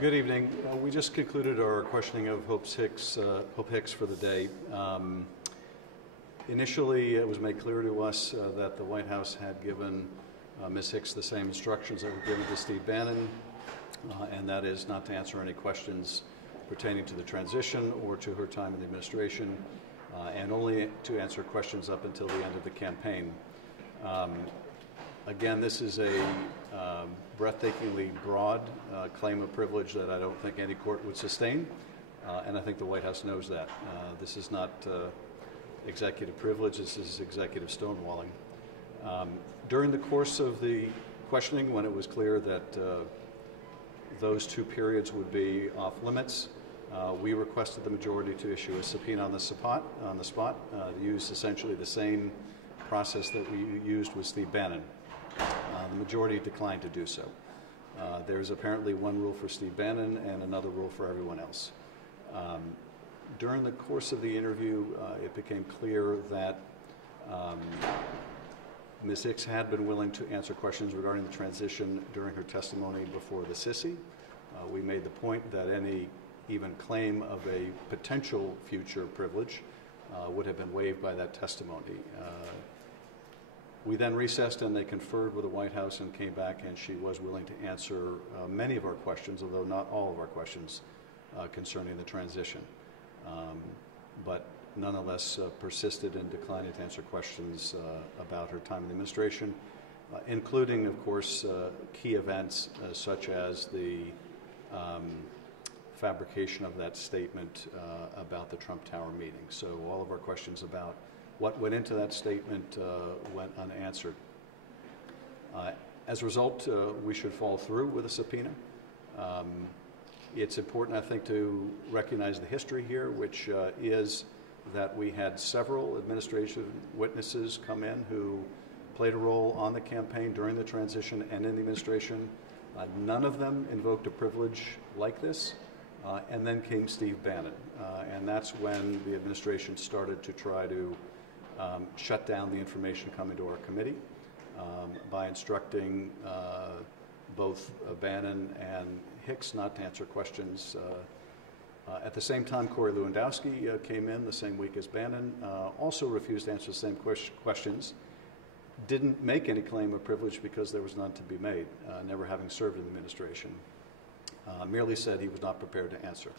Good evening. We just concluded our questioning of Hope Hicks for the day. Initially, it was made clear to us that the White House had given Ms. Hicks the same instructions that were given to Steve Bannon, and that is not to answer any questions pertaining to the transition or to her time in the administration, and only to answer questions up until the end of the campaign. Again, this is a breathtakingly broad claim of privilege that I don't think any court would sustain, and I think the White House knows that. This is not executive privilege, this is executive stonewalling. During the course of the questioning, when it was clear that those two periods would be off limits, we requested the majority to issue a subpoena on the spot, to use essentially the same process that we used with Steve Bannon. The majority declined to do so. There's apparently one rule for Steve Bannon and another rule for everyone else. During the course of the interview, it became clear that Ms. Hicks had been willing to answer questions regarding the transition during her testimony before the SISI. We made the point that any even claim of a potential future privilege would have been waived by that testimony. We then recessed and they conferred with the White House and came back, and she was willing to answer many of our questions, although not all of our questions concerning the transition. But nonetheless persisted in declining to answer questions about her time in the administration, including, of course, key events such as the fabrication of that statement about the Trump Tower meeting. So all of our questions about what went into that statement went unanswered. As a result, we should follow through with a subpoena. It's important, I think, to recognize the history here, which is that we had several administration witnesses come in who played a role on the campaign during the transition and in the administration. None of them invoked a privilege like this. And then came Steve Bannon. And that's when the administration started to try to shut down the information coming to our committee by instructing both Bannon and Hicks not to answer questions. At the same time, Corey Lewandowski came in the same week as Bannon, also refused to answer the same questions, didn't make any claim of privilege because there was none to be made, never having served in the administration, merely said he was not prepared to answer.